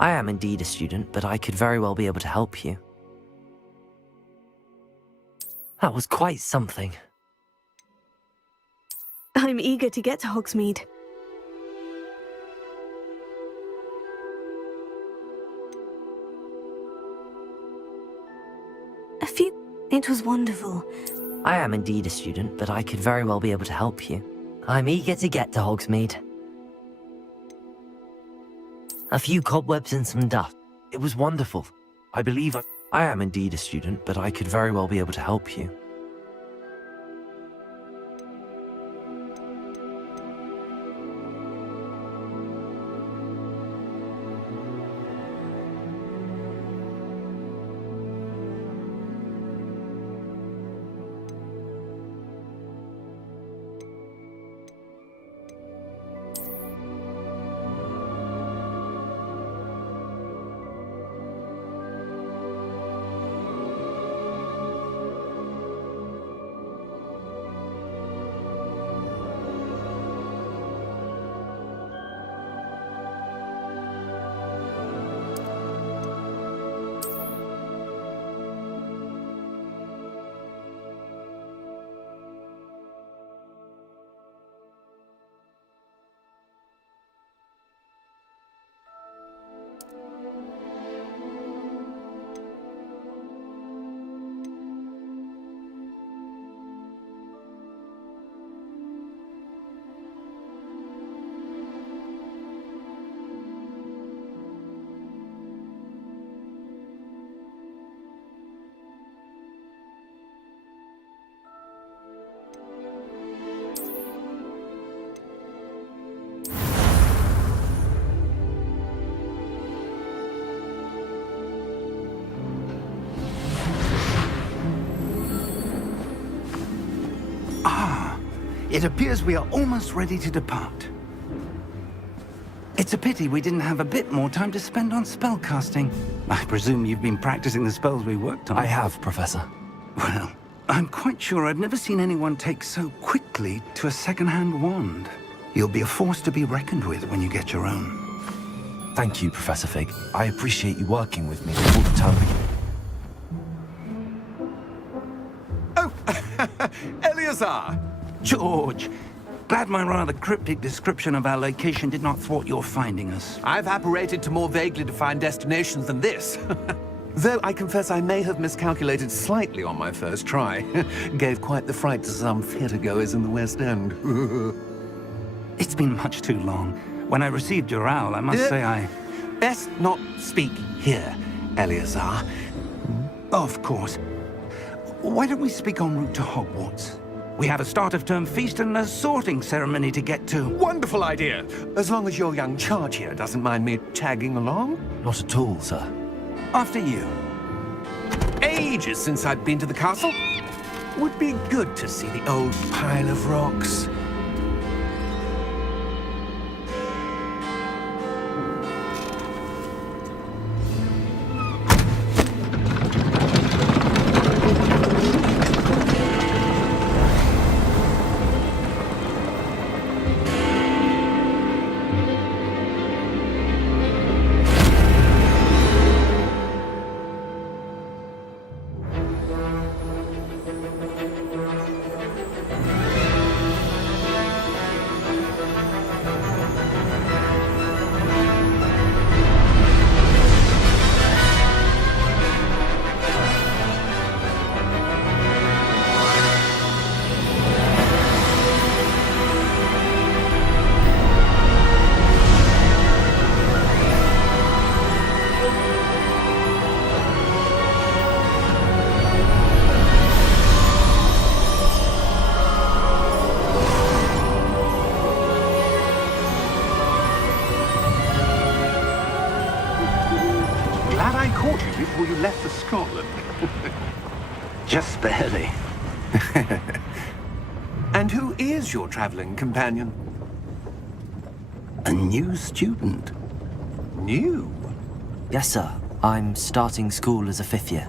I am indeed a student, but I could very well be able to help you. That was quite something. I'm eager to get to Hogsmeade. It was wonderful. I am indeed a student, but I could very well be able to help you. I'm eager to get to Hogsmeade. A few cobwebs and some dust. It was wonderful. I believe I am indeed a student, but I could very well be able to help you. It appears we are almost ready to depart. It's a pity we didn't have a bit more time to spend on spellcasting. I presume you've been practicing the spells we worked on. I have, Professor. Well, I'm quite sure I've never seen anyone take so quickly to a second-hand wand. You'll be a force to be reckoned with when you get your own. Thank you, Professor Fig. I appreciate you working with me all the time. Oh, Eleazar! George, glad my rather cryptic description of our location did not thwart your finding us. I've apparated to more vaguely defined destinations than this. Though I confess I may have miscalculated slightly on my first try. Gave quite the fright to some theatergoers in the West End. It's been much too long. When I received your owl, I must say I... Best not speak here, Eleazar. Of course. Why don't we speak en route to Hogwarts? We have a start-of-term feast and a sorting ceremony to get to. Wonderful idea! As long as your young charge here doesn't mind me tagging along. Not at all, sir. After you. Ages since I'd been to the castle. Would be good to see the old pile of rocks. Before you left for Scotland. Just barely. And who is your traveling companion? A new student. New? Yes, sir. I'm starting school as a 5th year.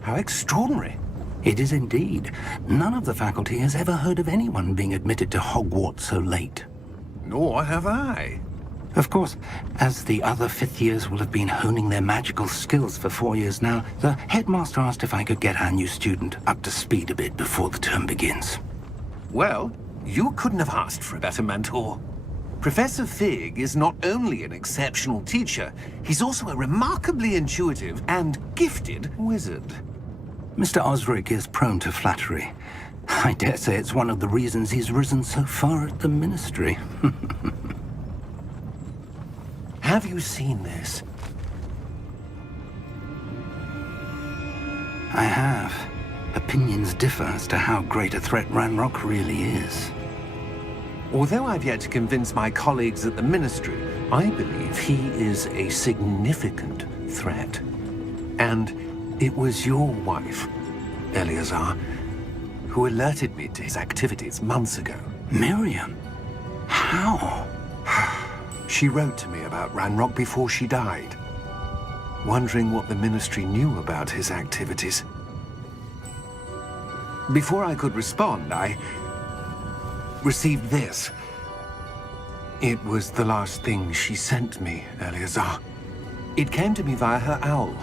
How extraordinary. It is indeed. None of the faculty has ever heard of anyone being admitted to Hogwarts so late. Nor have I. Of course, as the other fifth years will have been honing their magical skills for 4 years now, the headmaster asked if I could get our new student up to speed a bit before the term begins. Well, you couldn't have asked for a better mentor. Professor Fig is not only an exceptional teacher, he's also a remarkably intuitive and gifted wizard. Mr. Osric is prone to flattery. I dare say it's one of the reasons he's risen so far at the Ministry. Have you seen this? I have. Opinions differ as to how great a threat Ranrock really is. Although I've yet to convince my colleagues at the Ministry, I believe he is a significant threat. And it was your wife, Eleazar, who alerted me to his activities months ago. Miriam? How? She wrote to me about Ranrock before she died, wondering what the Ministry knew about his activities. Before I could respond, I received this. It was the last thing she sent me, Eleazar. It came to me via her owl,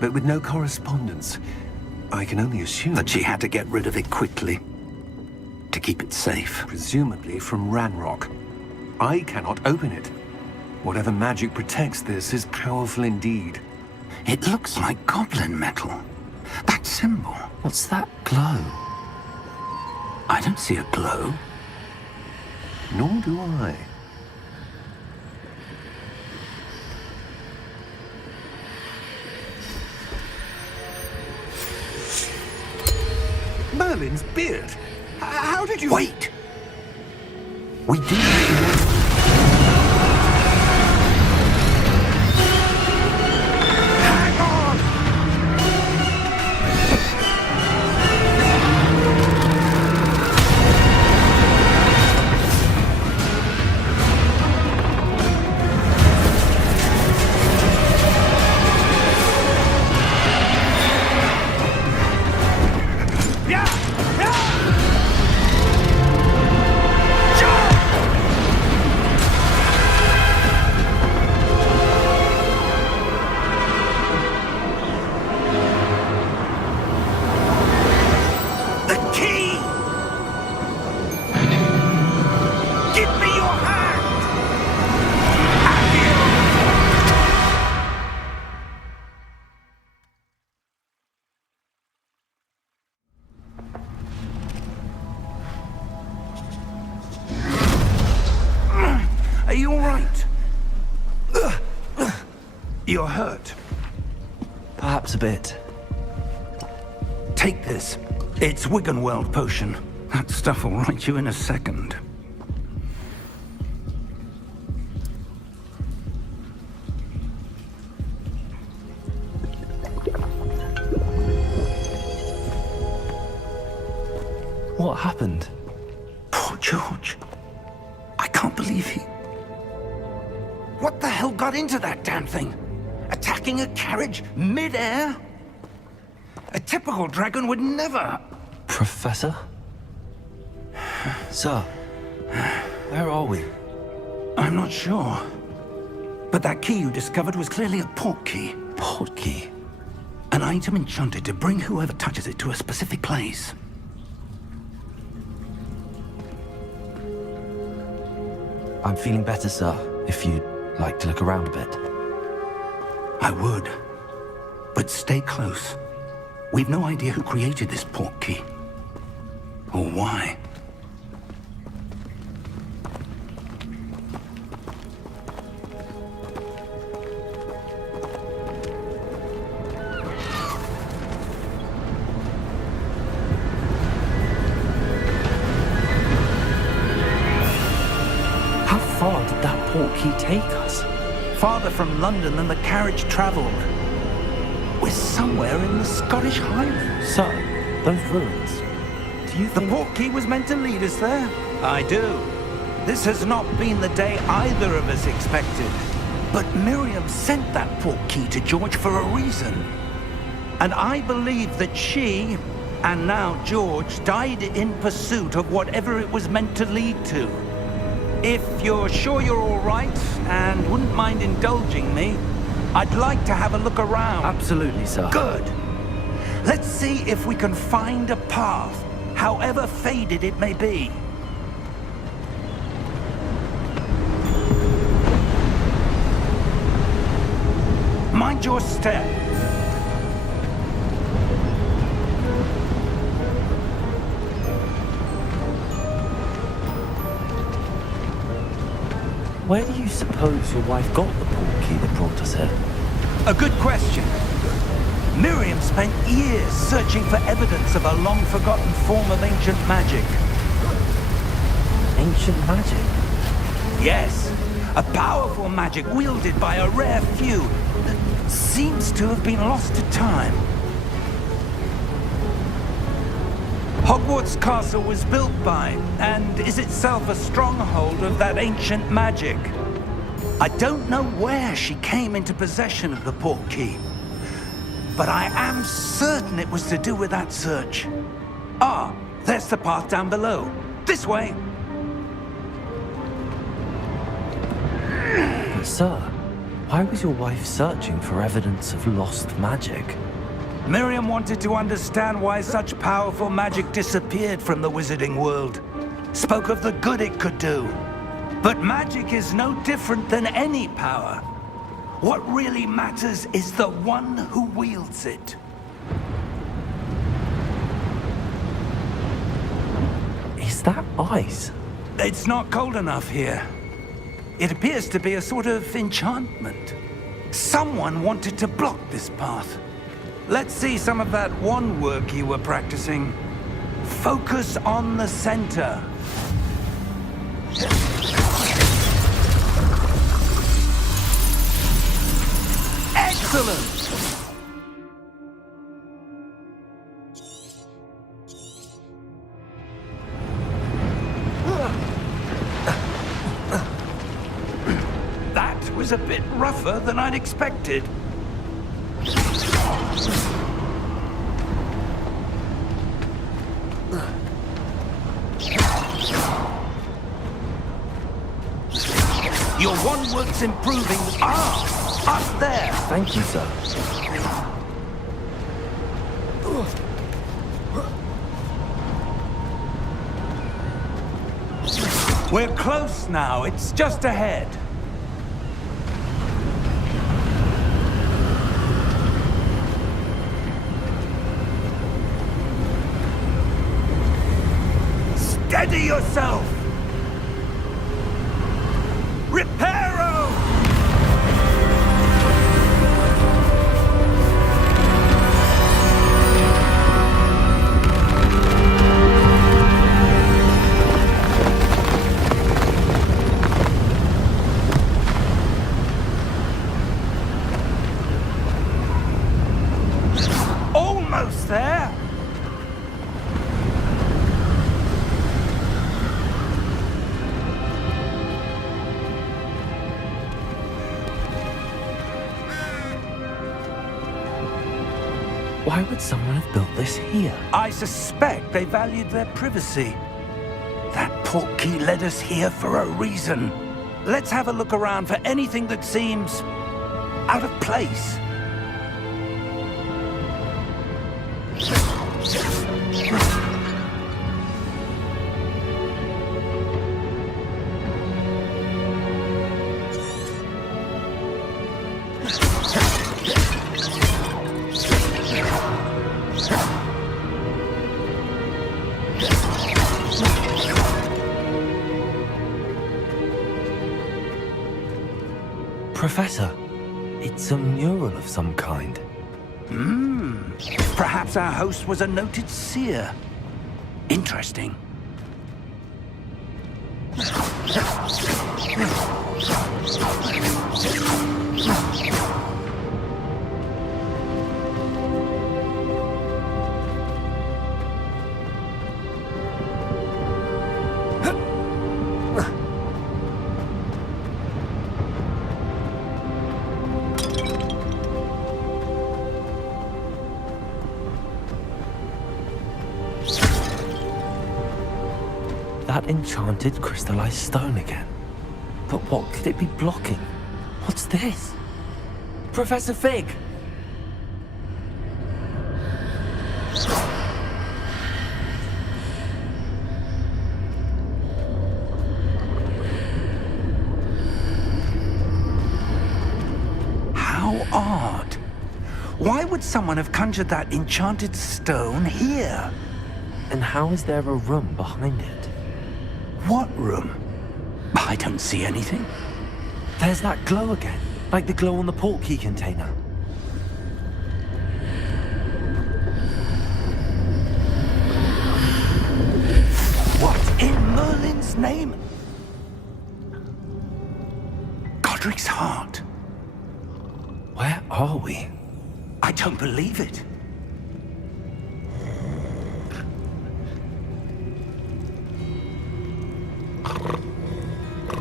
but with no correspondence. I can only assume That she had to get rid of it quickly, to keep it safe. presumably from Ranrock. I cannot open it. Whatever magic protects this is powerful indeed. It looks like goblin metal. That symbol. What's that glow? I don't see a glow. Nor do I. Merlin's beard. How did you... Wait! We do... Are you all right? You're hurt. Perhaps a bit. Take this. It's Wiggenweld potion. That stuff will right you in a second. What happened? Poor George. I can't believe he... What the hell got into that damn thing? Attacking a carriage mid-air? A typical dragon would never... Professor? Sir, where are we? I'm not sure. But that key you discovered was clearly a port key. Port key? An item enchanted to bring whoever touches it to a specific place. I'm feeling better, sir, if you'd like to look around a bit. I would. But stay close. We've no idea who created this port key. Or why. How far did that port key take us? Farther from London than the carriage traveled. We're somewhere in the Scottish Highlands. Sir, those ruins. Do you The think... port key was meant to lead us there? I do. This has not been the day either of us expected. But Miriam sent that port key to George for a reason. And I believe that she, and now George, died in pursuit of whatever it was meant to lead to. If you're sure you're all right and wouldn't mind indulging me, I'd like to have a look around. Absolutely, sir. Good. Let's see if we can find a path, however faded it may be. Mind your step. Where do you suppose your wife got the portkey that brought us here? A good question. Miriam spent years searching for evidence of a long-forgotten form of ancient magic. Ancient magic? Yes, a powerful magic wielded by a rare few that seems to have been lost to time. Hogwarts Castle was built by, and is itself a stronghold of that ancient magic. I don't know where she came into possession of the portkey, but I am certain it was to do with that search. Ah, there's the path down below. This way. But sir, why was your wife searching for evidence of lost magic? Miriam wanted to understand why such powerful magic disappeared from the wizarding world. Spoke of the good it could do. But magic is no different than any power. What really matters is the one who wields it. Is that ice? It's not cold enough here. It appears to be a sort of enchantment. Someone wanted to block this path. Let's see some of that wand work you were practicing. Focus on the center. Excellent! That was a bit rougher than I'd expected. Your wand work's improving. Ah, up there. Thank you, sir. We're close now. It's just ahead. Steady yourself! Reparo! Almost there! Why would someone have built this here? I suspect they valued their privacy. That portkey led us here for a reason. Let's have a look around for anything that seems out of place. Professor, it's a mural of some kind. Perhaps our host was a noted seer. Interesting. That enchanted crystallized stone again. But what could it be blocking? What's this? Professor Fig! How odd. Why would someone have conjured that enchanted stone here? And how is there a room behind it? What room? I don't see anything. There's that glow again, like the glow on the portkey container. What in Merlin's name? Godric's heart. Where are we? I don't believe it.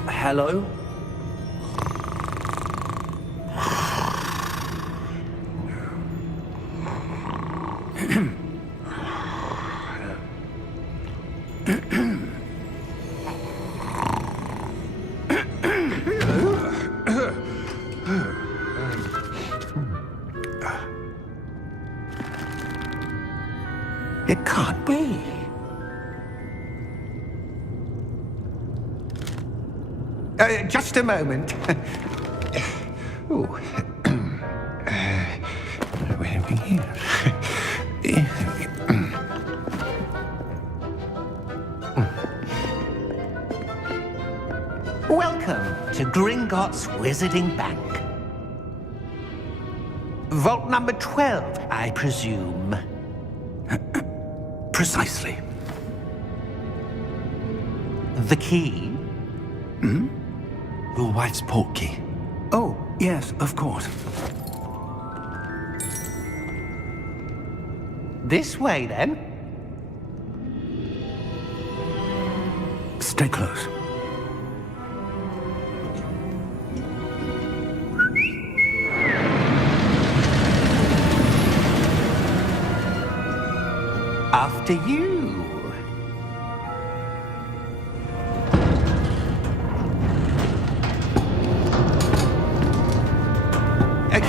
Hello? It can't be. Just a moment. Ooh. Where are we here? Welcome to Gringotts Wizarding Bank. Vault number 12, I presume. Precisely. The key? Your wife's portkey. Oh, yes, of course. This way, then. Stay close. After you.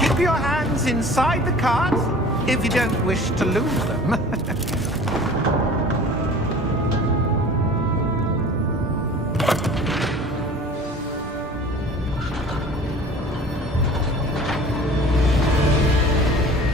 Keep your hands inside the cart if you don't wish to lose them.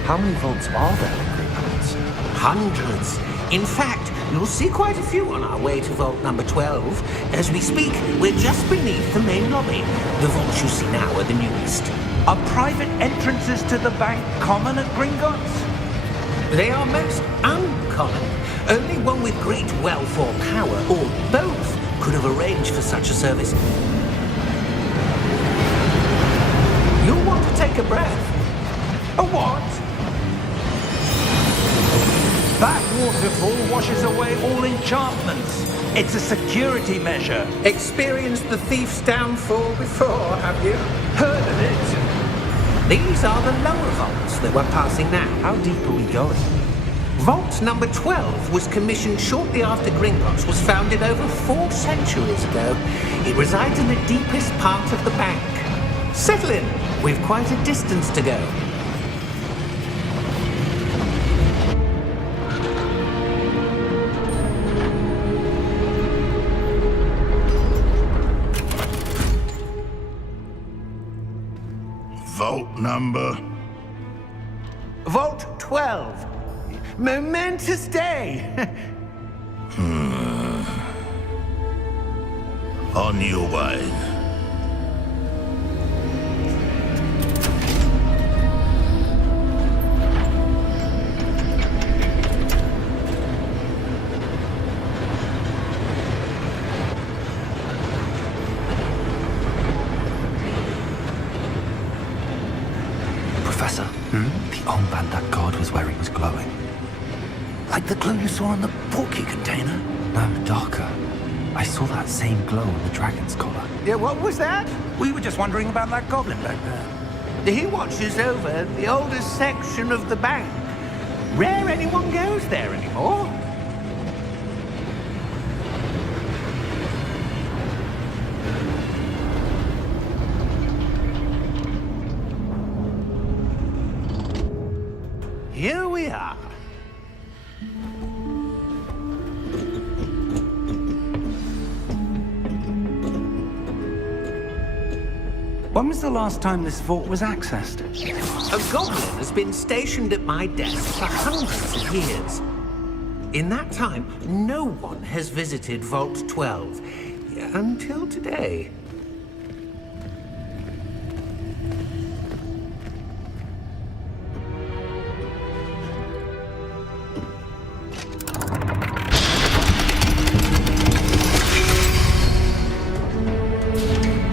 How many vaults are there in Gringotts? Hundreds. In fact, you'll see quite a few on our way to vault number 12. As we speak, we're just beneath the main lobby. The vaults you see now are the newest. Are private entrances to the bank common at Gringotts? They are most uncommon. Only one with great wealth or power, or both, could have arranged for such a service. You'll want to take a breath. A what? That waterfall washes away all enchantments. It's a security measure. Experienced the thief's downfall before, have you? Heard of it? These are the lower vaults that we're passing now. How deep are we going? Vault number 12 was commissioned shortly after Gringotts was founded over 4 centuries ago. It resides in the deepest part of the bank. Settle in. We've quite a distance to go. Vault number? Vault 12. Momentous day. On your way. Professor, the armband that guard was wearing was glowing. Like the glow you saw on the portkey container? No, darker. I saw that same glow on the dragon's collar. Yeah, what was that? We were just wondering about that goblin back there. He watches over the oldest section of the bank. Rare anyone goes there anymore. here we are. When was the last time this vault was accessed? A goblin has been stationed at my desk for hundreds of years. In that time, no one has visited Vault 12 until today.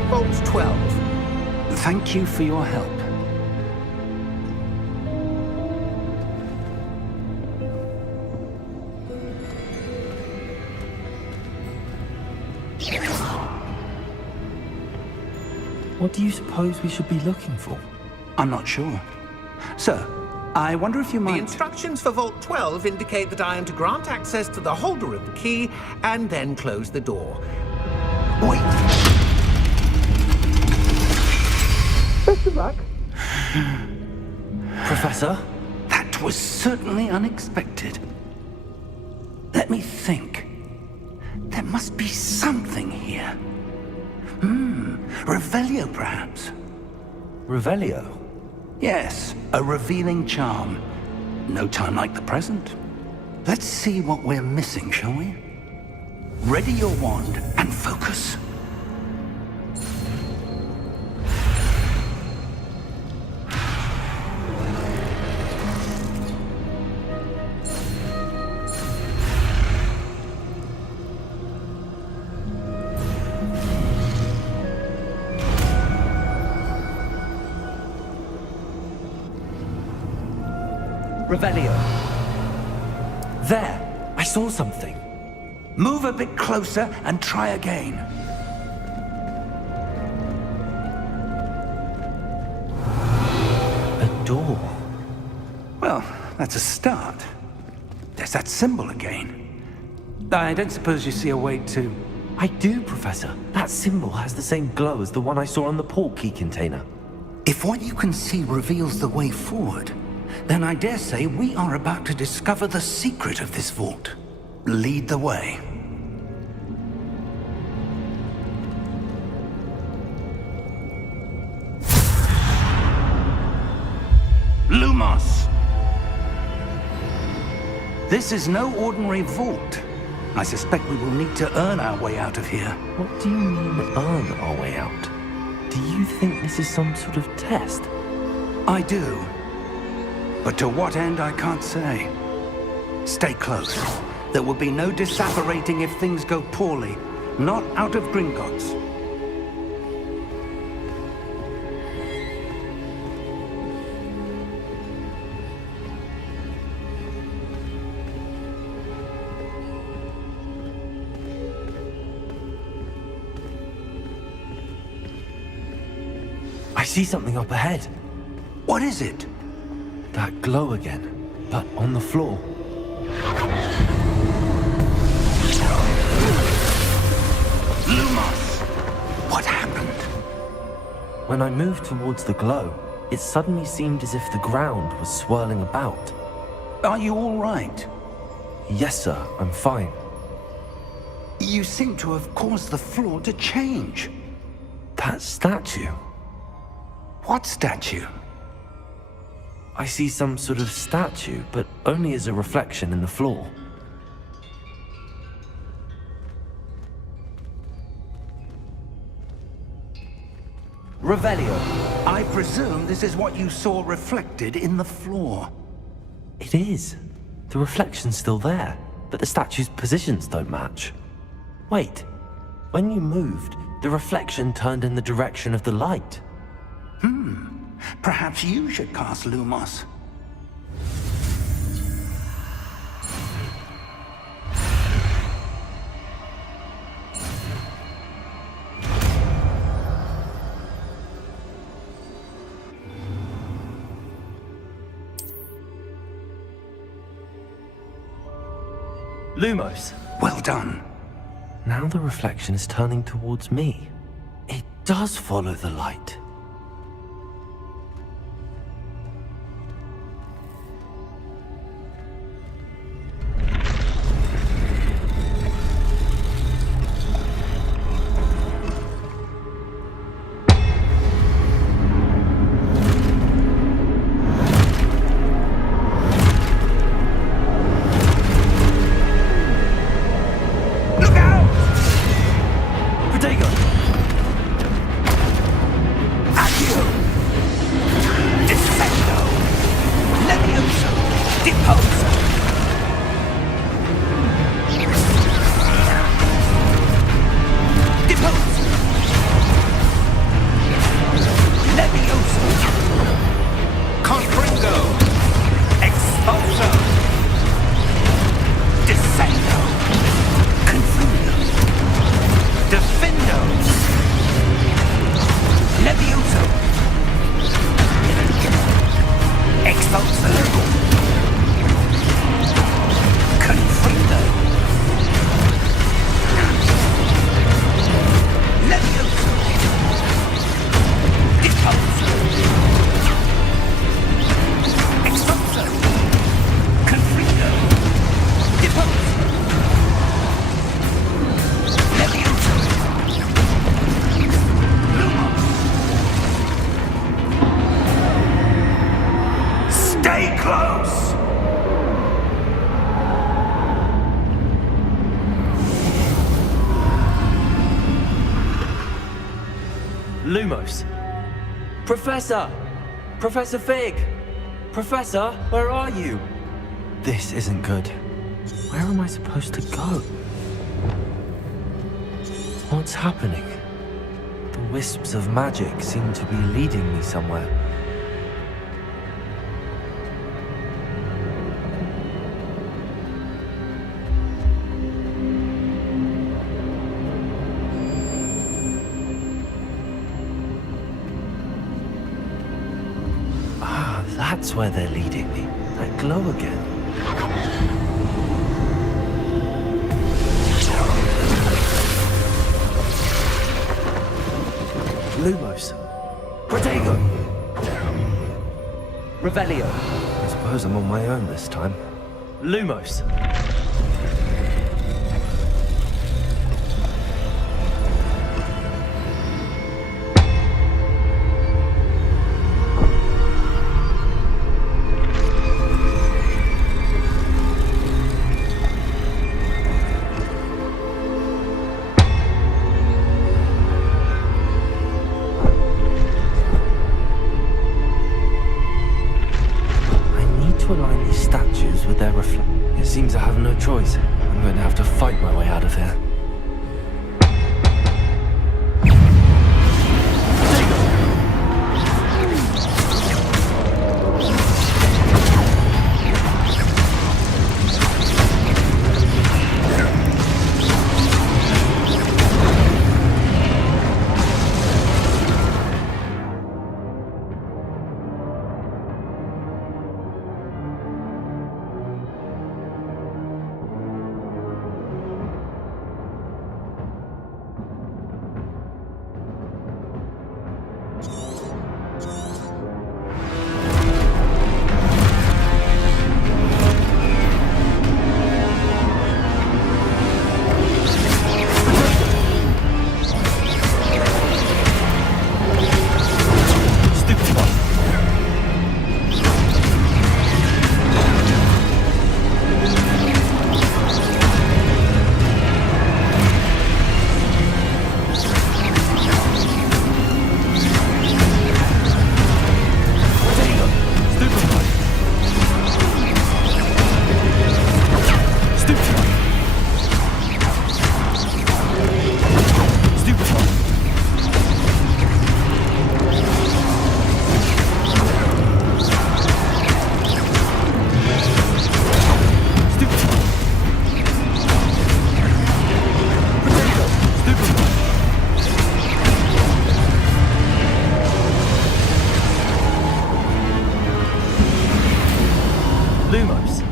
Vault 12. Thank you for your help. What do you suppose we should be looking for? I'm not sure. Sir, I wonder if you The might... instructions for Vault 12 indicate that I am to grant access to the holder of the key and then close the door. Wait! Best of luck. Professor? That was certainly unexpected. Let me think. There must be something here. Revelio, perhaps? Revelio? Yes, a revealing charm. No time like the present. Let's see what we're missing, shall we? Ready your wand and focus. Revelio. There! I saw something. Move a bit closer and try again. A door. Well, that's a start. There's that symbol again. I don't suppose you see a way to... I do, Professor. That symbol has the same glow as the one I saw on the port key container. If what you can see reveals the way forward, then I dare say we are about to discover the secret of this vault. Lead the way. Lumos! This is no ordinary vault. I suspect we will need to earn our way out of here. What do you mean, earn our way out? Do you think this is some sort of test? I do. But to what end, I can't say. Stay close. There will be no disapparating if things go poorly. Not out of Gringotts. I see something up ahead. What is it? That glow again, but on the floor. Lumos! What happened? When I moved towards the glow, it suddenly seemed as if the ground was swirling about. Are you all right? Yes, sir, I'm fine. You seem to have caused the floor to change. That statue. What statue? I see some sort of statue, but only as a reflection in the floor. Revelio. I presume this is what you saw reflected in the floor. It is. The reflection's still there, but the statue's positions don't match. Wait. When you moved, the reflection turned in the direction of the light. Perhaps you should cast Lumos. Lumos. Well done. Now the reflection is turning towards me. It does follow the light. Professor! Professor Fig! Professor, where are you? This isn't good. Where am I supposed to go? What's happening? The wisps of magic seem to be leading me somewhere. Ah, that's where they're leading me. That glow again. Lumos. Protego. Revelio. I suppose I'm on my own this time. Lumos. It seems I have no choice. I'm going to have to fight my way out of here. Lumos.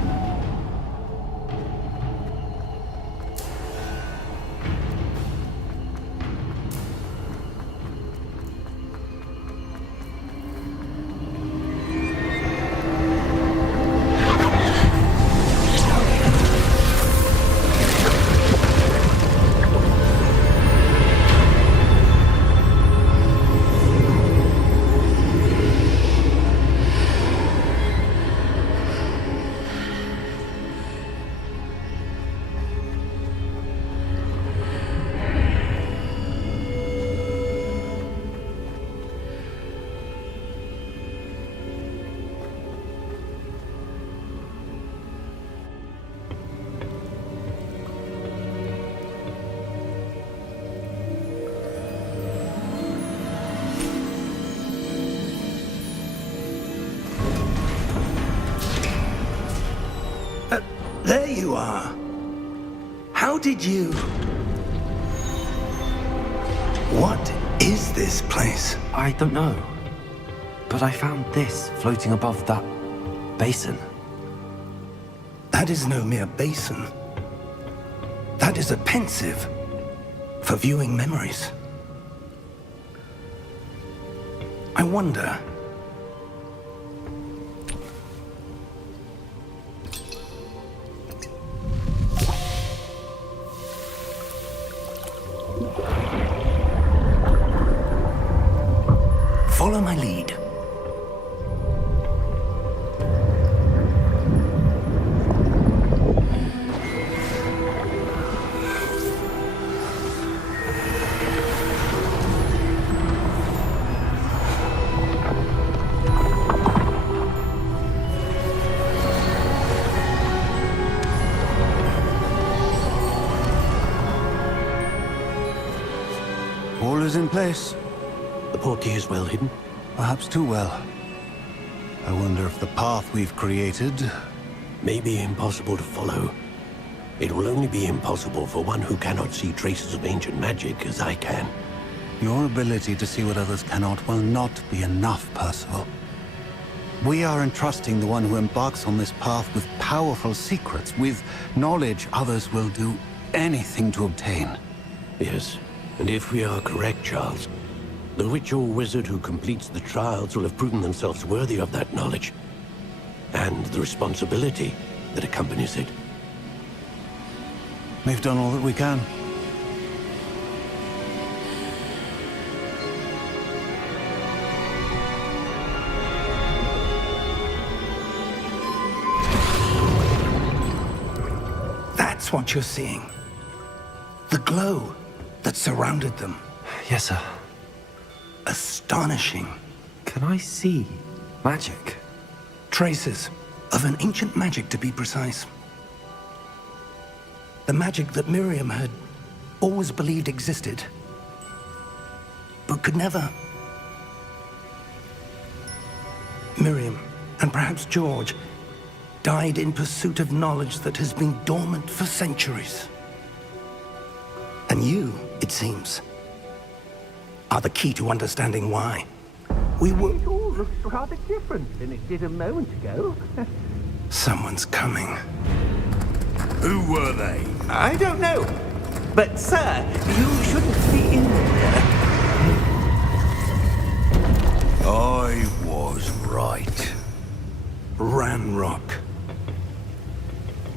There you are. How did you... What is this place? I don't know. But I found this floating above that basin. That is no mere basin. That is a pensive for viewing memories. I wonder... Follow my lead. in place. The portkey is well hidden. Perhaps too well. I wonder if the path we've created... May be impossible to follow. It will only be impossible for one who cannot see traces of ancient magic as I can. Your ability to see what others cannot will not be enough, Percival. We are entrusting the one who embarks on this path with powerful secrets, with knowledge others will do anything to obtain. Yes, and if we are correct, Charles, the witch or wizard who completes the trials will have proven themselves worthy of that knowledge, and the responsibility that accompanies it. We've done all that we can. That's what you're seeing. The glow that surrounded them. Yes, sir. Astonishing. Can I see magic? Traces of an ancient magic, to be precise. The magic that Miriam had always believed existed, but could never. Miriam, and perhaps George, died in pursuit of knowledge that has been dormant for centuries. And you, it seems, are the key to understanding why. We were... It all looks rather different than it did a moment ago. Someone's coming. Who were they? I don't know. But, sir, you shouldn't be in there. I was right. Ranrock.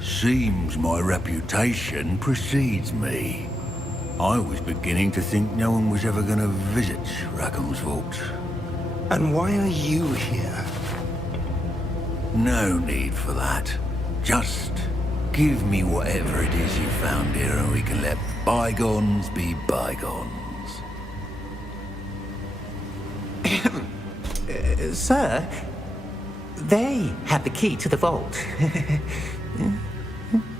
Seems my reputation precedes me. I was beginning to think no one was ever going to visit Rackham's vault. And why are you here? No need for that. Just give me whatever it is you found here and we can let bygones be bygones. Sir, they had the key to the vault.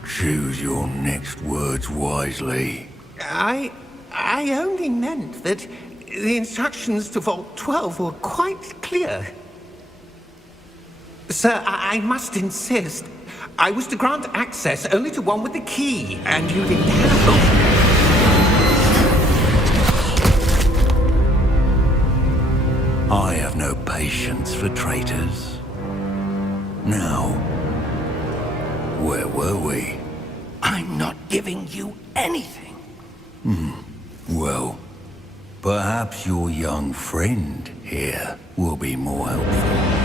Choose your next words wisely. I only meant that the instructions to Vault 12 were quite clear. Sir, I must insist. I was to grant access only to one with the key, and you didn't have... I have no patience for traitors. Now, where were we? I'm not giving you anything. Well, perhaps your young friend here will be more helpful.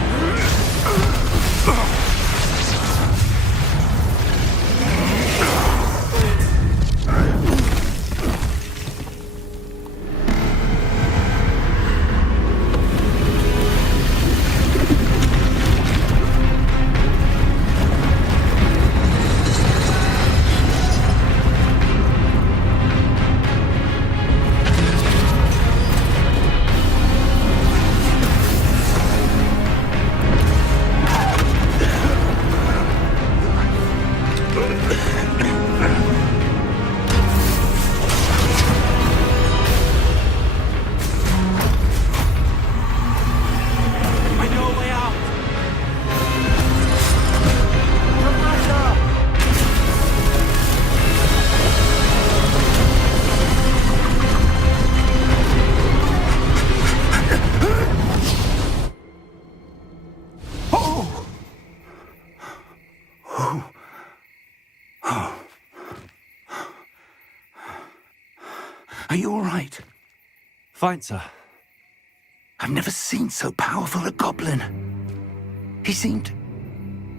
Are you all right? Fine, sir. I've never seen so powerful a goblin. He seemed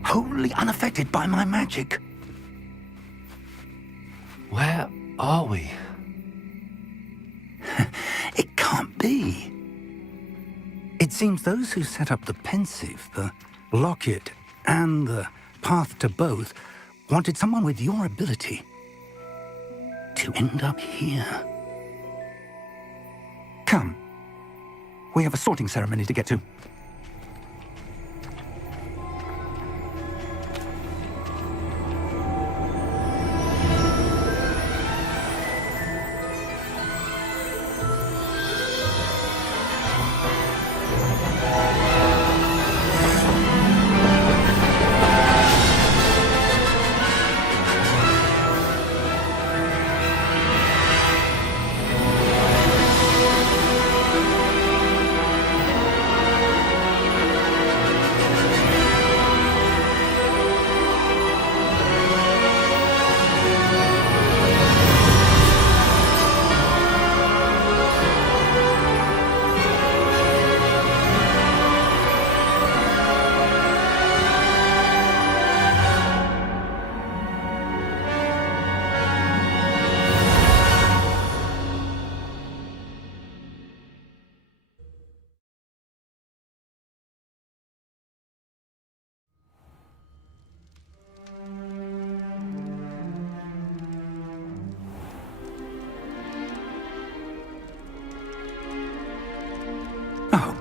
wholly unaffected by my magic. Where are we? It can't be. It seems those who set up the pensive, the locket, and the path to both wanted someone with your ability to end up here. Come. We have a sorting ceremony to get to.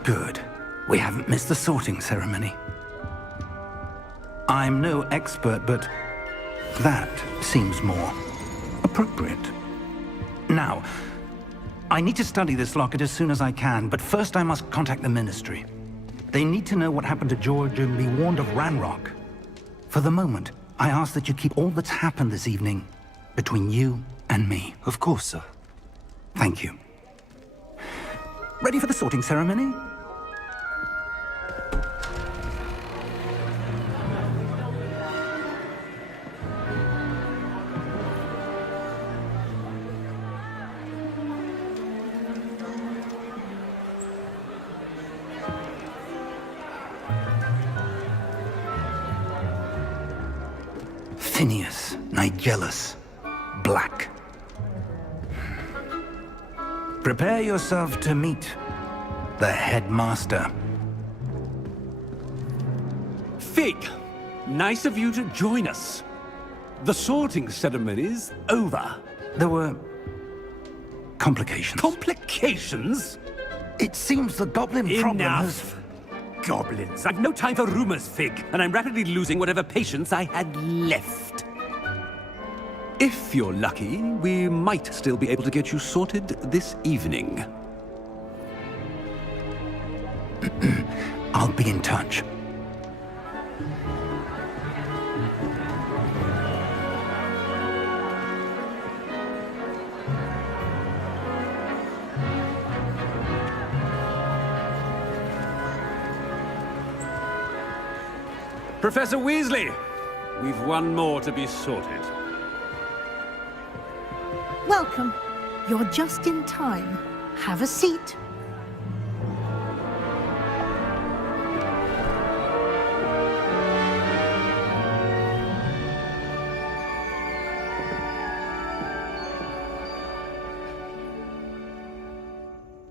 Good. We haven't missed the sorting ceremony. I'm no expert, but that seems more appropriate. Now, I need to study this locket as soon as I can, but first I must contact the Ministry. They need to know what happened to George and be warned of Ranrock. For the moment, I ask that you keep all that's happened this evening between you and me. Of course, sir. Thank you. Ready for the sorting ceremony? Phineas, Nigellus, Black. Prepare yourself to meet the headmaster. Fig, nice of you to join us. The sorting ceremony's over. There were complications. Complications? It seems the goblin problem has... Enough! Goblins. I've no time for rumors, Fig, and I'm rapidly losing whatever patience I had left. If you're lucky, we might still be able to get you sorted this evening. I'll be in touch. Professor Weasley, we've one more to be sorted. Welcome. You're just in time. Have a seat.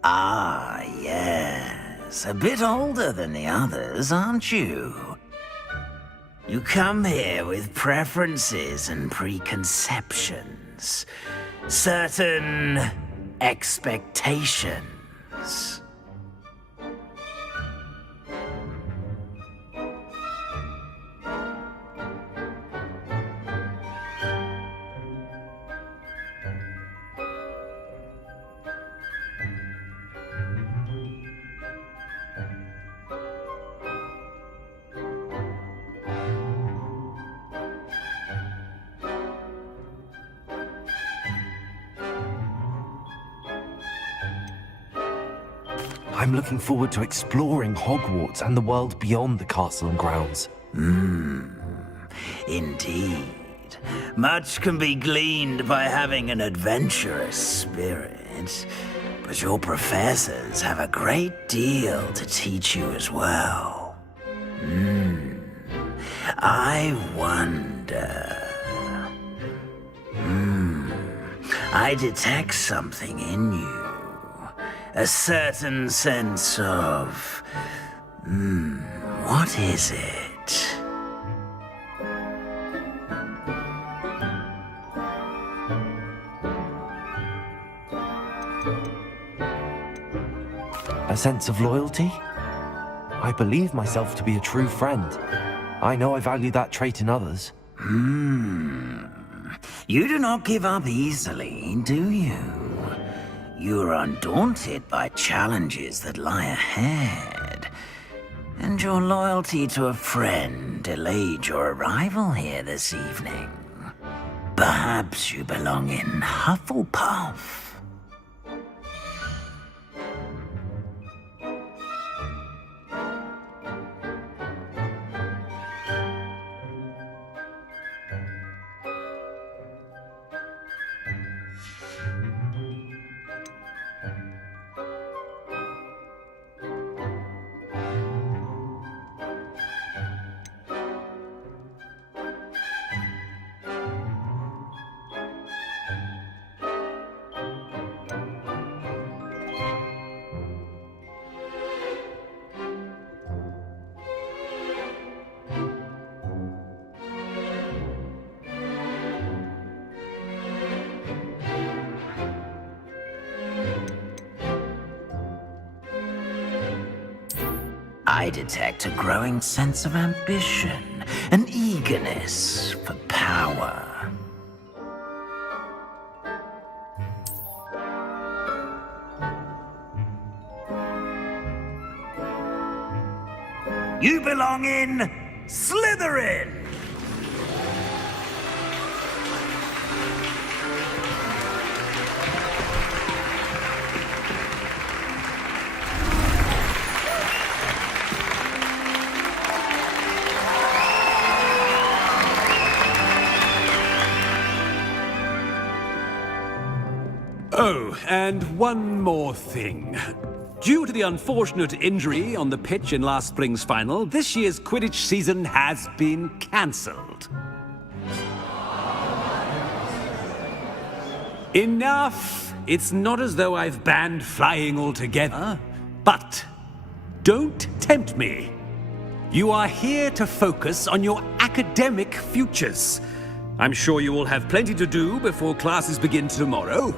Ah, yes. A bit older than the others, aren't you? You come here with preferences and preconceptions. Certain expectations. I'm looking forward to exploring Hogwarts and the world beyond the castle and grounds. Indeed. Much can be gleaned by having an adventurous spirit, but your professors have a great deal to teach you as well. I wonder... I detect something in you. A certain sense of... what is it? A sense of loyalty? I believe myself to be a true friend. I know I value that trait in others. You do not give up easily, do you? You are undaunted by challenges that lie ahead. And your loyalty to a friend delayed your arrival here this evening. Perhaps you belong in Hufflepuff. I detect a growing sense of ambition, an eagerness for power. You belong in Slytherin! Oh, and one more thing. Due to the unfortunate injury on the pitch in last spring's final, this year's Quidditch season has been cancelled. Enough! It's not as though I've banned flying altogether, but don't tempt me. You are here to focus on your academic futures. I'm sure you all have plenty to do before classes begin tomorrow.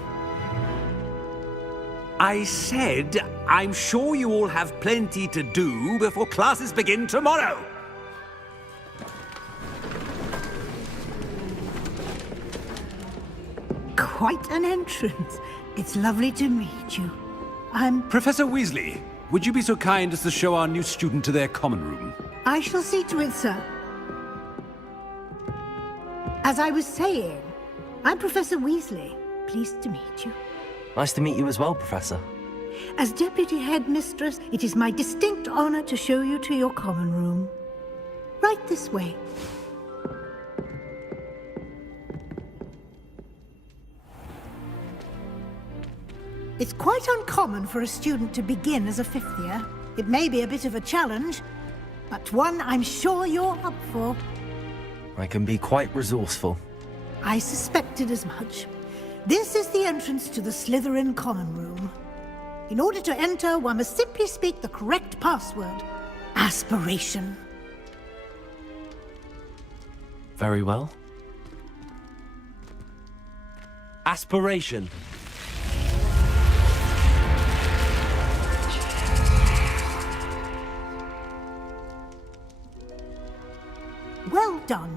I said, I'm sure you all have plenty to do before classes begin tomorrow. Quite an entrance. It's lovely to meet you. Professor Weasley, would you be so kind as to show our new student to their common room? I shall see to it, sir. As I was saying, I'm Professor Weasley. Pleased to meet you. Nice to meet you as well, Professor. As Deputy Headmistress, it is my distinct honor to show you to your common room. Right this way. It's quite uncommon for a student to begin as a fifth year. It may be a bit of a challenge, but one I'm sure you're up for. I can be quite resourceful. I suspected as much. This is the entrance to the Slytherin common room. In order to enter, one must simply speak the correct password. Aspiration. Very well. Aspiration. Well done.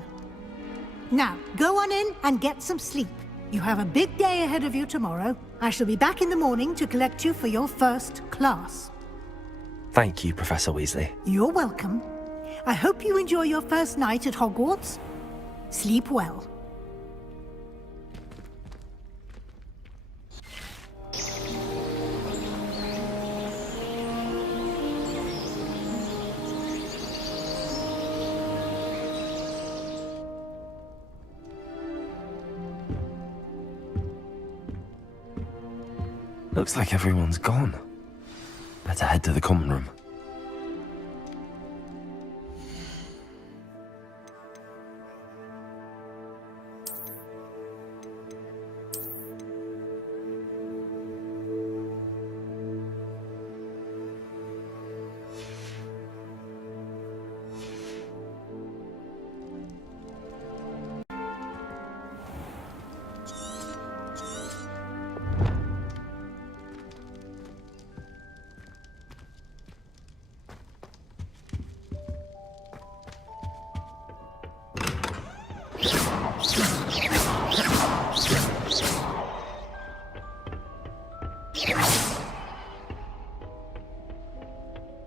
Now, go on in and get some sleep. You have a big day ahead of you tomorrow. I shall be back in the morning to collect you for your first class. Thank you, Professor Weasley. You're welcome. I hope you enjoy your first night at Hogwarts. Sleep well. Looks like everyone's gone. Better head to the common room.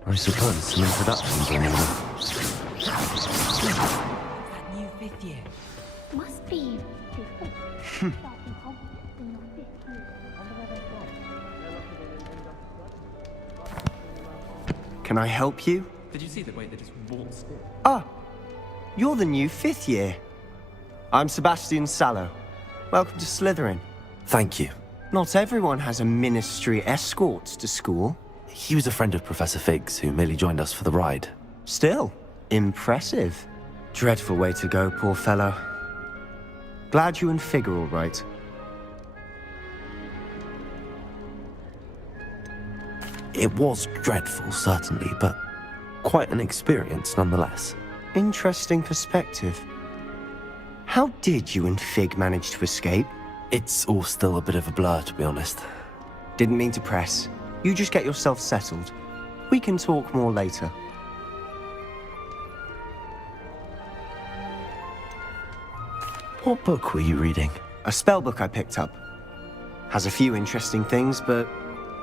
I suppose some introductions are needed. That new fifth year. Must be. Can I help you? Did you see the way they just waltzed in? Ah, you're the new fifth year. I'm Sebastian Sallow. Welcome to Slytherin. Thank you. Not everyone has a ministry escort to school. He was a friend of Professor Fig's who merely joined us for the ride. Still, impressive. Dreadful way to go, poor fellow. Glad you and Fig are all right. It was dreadful, certainly, but quite an experience nonetheless. Interesting perspective. How did you and Fig manage to escape? It's all still a bit of a blur, to be honest. Didn't mean to press. You just get yourself settled. We can talk more later. What book were you reading? A spell book I picked up. Has a few interesting things, but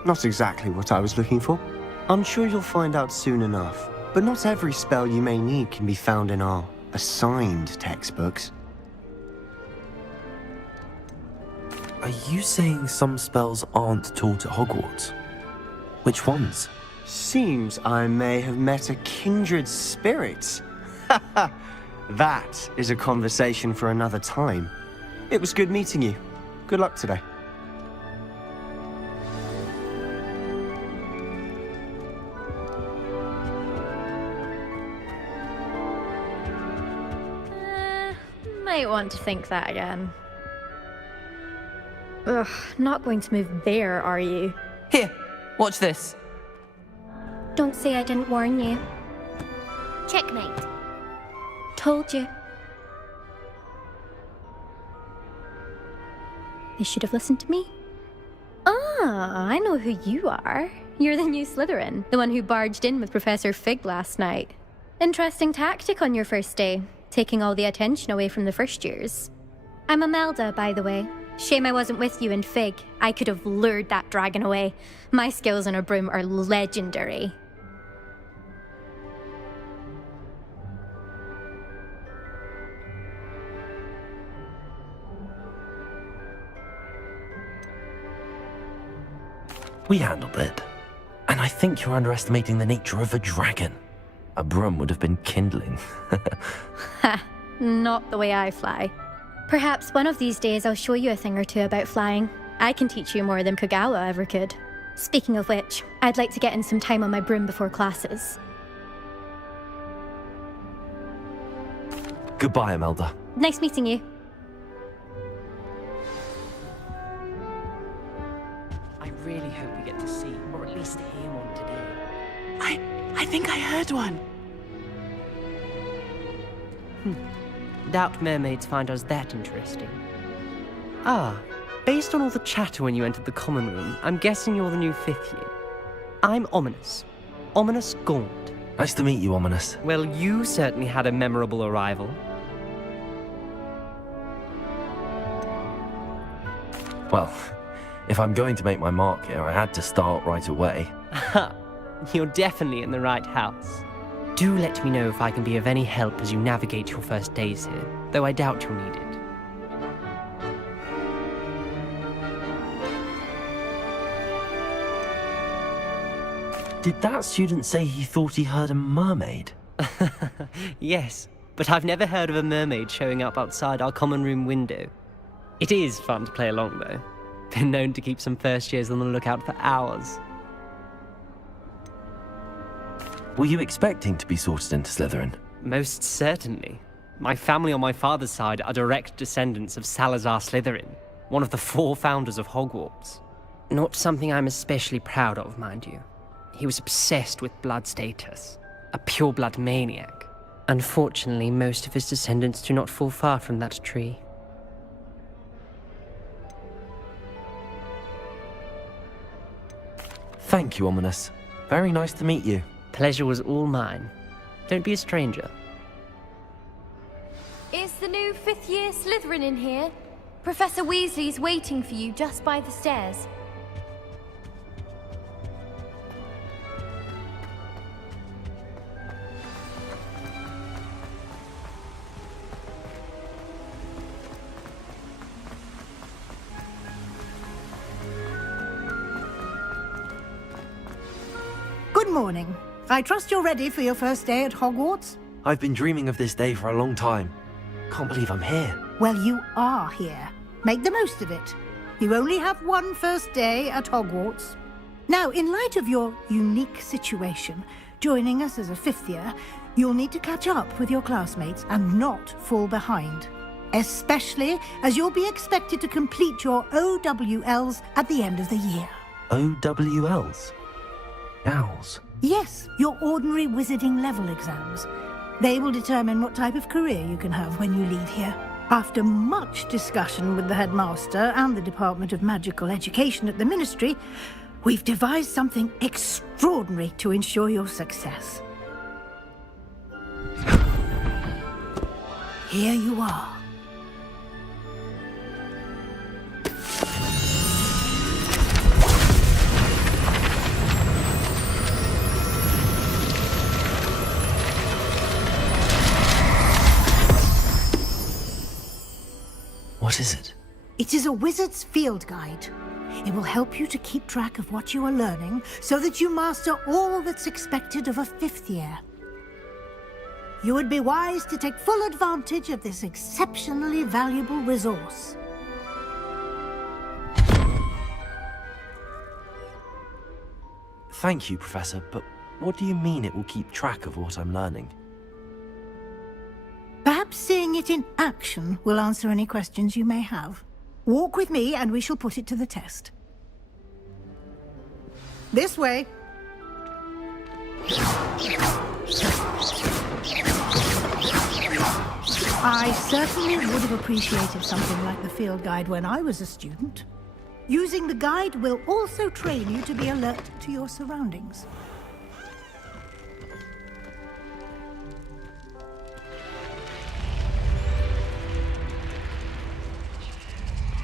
not exactly what I was looking for. I'm sure you'll find out soon enough. But not every spell you may need can be found in our assigned textbooks. Are you saying some spells aren't taught at Hogwarts? Which ones? Seems I may have met a kindred spirit. That is a conversation for another time. It was good meeting you. Good luck today. Might want to think that again. Ugh, not going to move there, are you? Here, watch this. Don't say I didn't warn you. Checkmate. Told you. They should have listened to me. Ah, I know who you are. You're the new Slytherin, the one who barged in with Professor Fig last night. Interesting tactic on your first day, taking all the attention away from the first years. I'm Imelda, by the way. Shame I wasn't with you in Fig. I could have lured that dragon away. My skills on a broom are legendary. We handled it. And I think you're underestimating the nature of a dragon. A broom would have been kindling. Ha, not the way I fly. Perhaps one of these days I'll show you a thing or two about flying. I can teach you more than Kogawa ever could. Speaking of which, I'd like to get in some time on my broom before classes. Goodbye, Imelda. Nice meeting you. I really hope we get to see, or at least hear one today. I think I heard one. Doubt mermaids find us that interesting. Ah, based on all the chatter when you entered the common room, I'm guessing you're the new 5th year. I'm Ominous. Ominous Gaunt. Nice to meet you, Ominous. Well, you certainly had a memorable arrival. Well, if I'm going to make my mark here, I had to start right away. You're definitely in the right house. Do let me know if I can be of any help as you navigate your first days here, though I doubt you'll need it. Did that student say he thought he heard a mermaid? Yes, but I've never heard of a mermaid showing up outside our common room window. It is fun to play along, though. Been known to keep some first years on the lookout for hours. Were you expecting to be sorted into Slytherin? Most certainly. My family on my father's side are direct descendants of Salazar Slytherin, one of the 4 founders of Hogwarts. Not something I'm especially proud of, mind you. He was obsessed with blood status, a pure-blood maniac. Unfortunately, most of his descendants do not fall far from that tree. Thank you, Ominous. Very nice to meet you. Pleasure was all mine. Don't be a stranger. Is the new 5th year Slytherin in here? Professor Weasley's waiting for you just by the stairs. Good morning. I trust you're ready for your first day at Hogwarts? I've been dreaming of this day for a long time. Can't believe I'm here. Well, you are here. Make the most of it. You only have one first day at Hogwarts. Now, in light of your unique situation, joining us as a 5th year, you'll need to catch up with your classmates and not fall behind. Especially as you'll be expected to complete your OWLs at the end of the year. OWLs? Owls? Yes, your ordinary wizarding level exams. They will determine what type of career you can have when you leave here. After much discussion with the headmaster and the Department of Magical Education at the Ministry, we've devised something extraordinary to ensure your success. Here you are. What is it? It is a wizard's field guide. It will help you to keep track of what you are learning so that you master all that's expected of a 5th year. You would be wise to take full advantage of this exceptionally valuable resource. Thank you, Professor, but what do you mean it will keep track of what I'm learning? Perhaps seeing it in action will answer any questions you may have. Walk with me and we shall put it to the test. This way. I certainly would have appreciated something like the field guide when I was a student. Using the guide will also train you to be alert to your surroundings.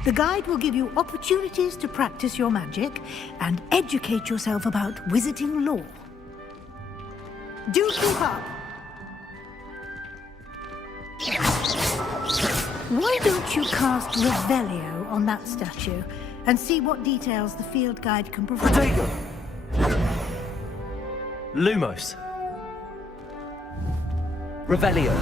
The guide will give you opportunities to practice your magic and educate yourself about wizarding lore. Do keep up! Why don't you cast Revelio on that statue and see what details the field guide can provide? Protego! Lumos! Revelio!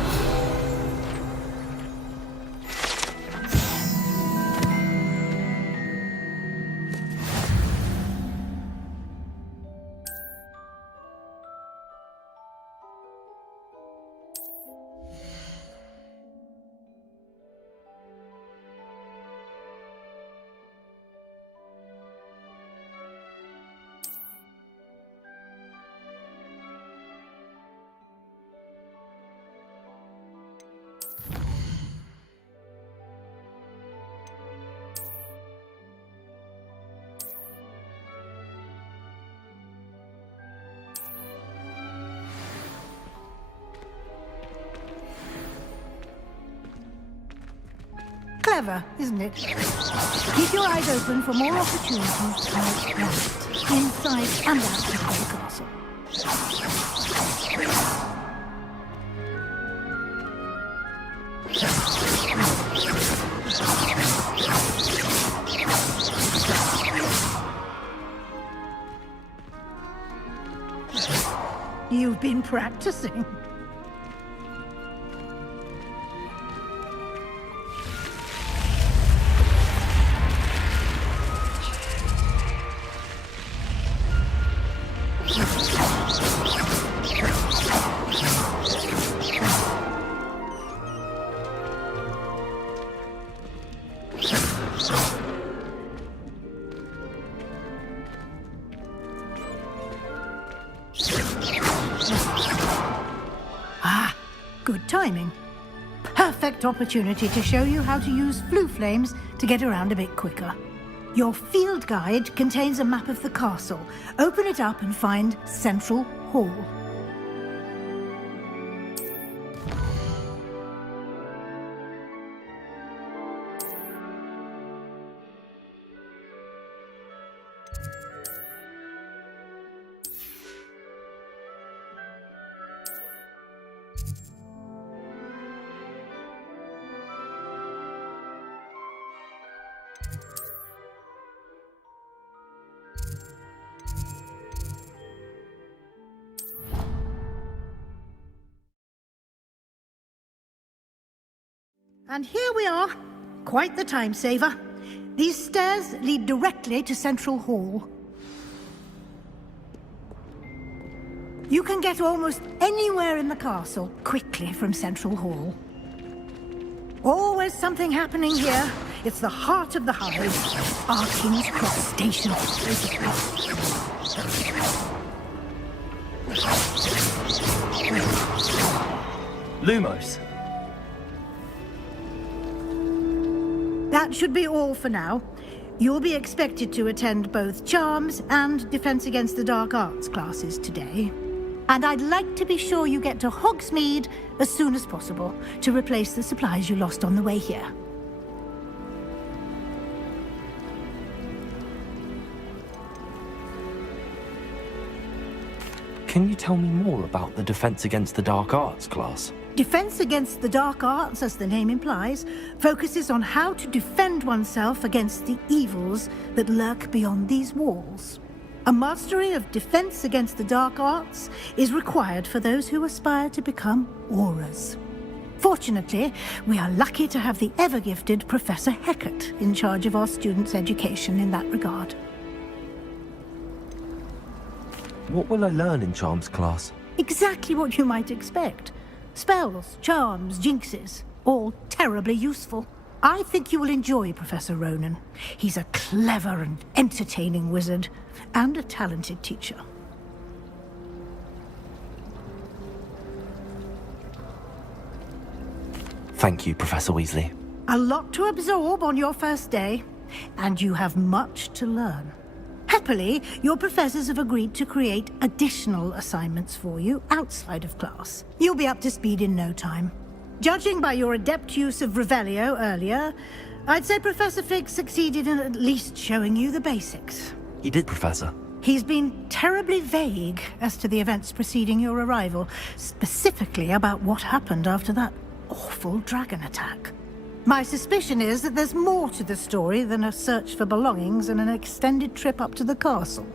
Clever, isn't it? Keep your eyes open for more opportunities to make right, inside and outside the castle. You've been practicing. Ah, good timing. Perfect opportunity to show you how to use flue flames to get around a bit quicker. Your field guide contains a map of the castle. Open it up and find Central Hall. And here we are. Quite the time saver. These stairs lead directly to Central Hall. You can get almost anywhere in the castle quickly from Central Hall. Always something happening here. It's the heart of the hive. Our King's Cross Station. Lumos! That should be all for now. You'll be expected to attend both Charms and Defense Against the Dark Arts classes today. And I'd like to be sure you get to Hogsmeade as soon as possible to replace the supplies you lost on the way here. Can you tell me more about the Defense Against the Dark Arts class? Defense Against the Dark Arts, as the name implies, focuses on how to defend oneself against the evils that lurk beyond these walls. A mastery of Defense Against the Dark Arts is required for those who aspire to become Aurors. Fortunately, we are lucky to have the ever-gifted Professor Hecat in charge of our students' education in that regard. What will I learn in Charms class? Exactly what you might expect. Spells, charms, jinxes, all terribly useful. I think you will enjoy Professor Ronan. He's a clever and entertaining wizard, and a talented teacher. Thank you, Professor Weasley. A lot to absorb on your first day, and you have much to learn. Happily, your professors have agreed to create additional assignments for you outside of class. You'll be up to speed in no time. Judging by your adept use of Revelio earlier, I'd say Professor Fig succeeded in at least showing you the basics. He did, Professor. He's been terribly vague as to the events preceding your arrival, specifically about what happened after that awful dragon attack. My suspicion is that there's more to the story than a search for belongings and an extended trip up to the castle.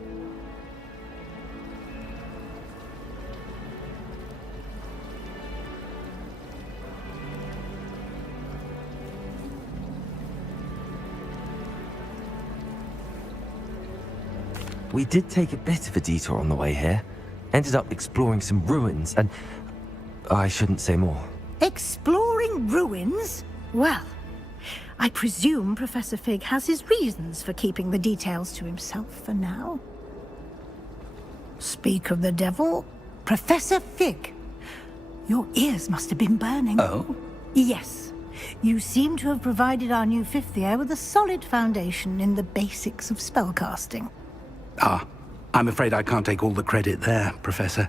We did take a bit of a detour on the way here. Ended up exploring some ruins and... I shouldn't say more. Exploring ruins? Well, I presume Professor Fig has his reasons for keeping the details to himself for now. Speak of the devil, Professor Fig. Your ears must have been burning. Oh? Yes. You seem to have provided our new fifth year with a solid foundation in the basics of spellcasting. Ah, I'm afraid I can't take all the credit there, Professor.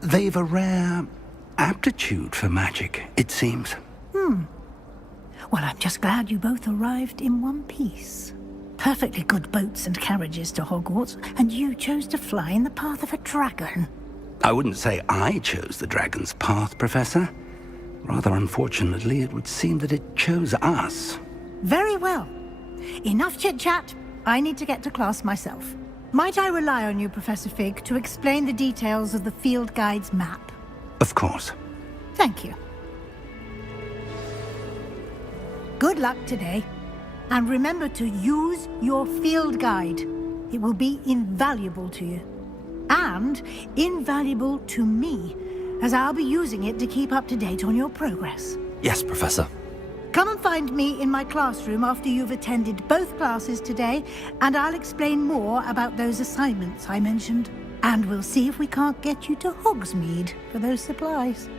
They've a rare aptitude for magic, it seems. Well, I'm just glad you both arrived in one piece. Perfectly good boats and carriages to Hogwarts, and you chose to fly in the path of a dragon. I wouldn't say I chose the dragon's path, Professor. Rather unfortunately, it would seem that it chose us. Very well. Enough chit-chat. I need to get to class myself. Might I rely on you, Professor Fig, to explain the details of the field guide's map? Of course. Thank you. Good luck today. And remember to use your field guide. It will be invaluable to you. And invaluable to me, as I'll be using it to keep up to date on your progress. Yes, Professor. Come and find me in my classroom after you've attended both classes today, and I'll explain more about those assignments I mentioned. And we'll see if we can't get you to Hogsmeade for those supplies.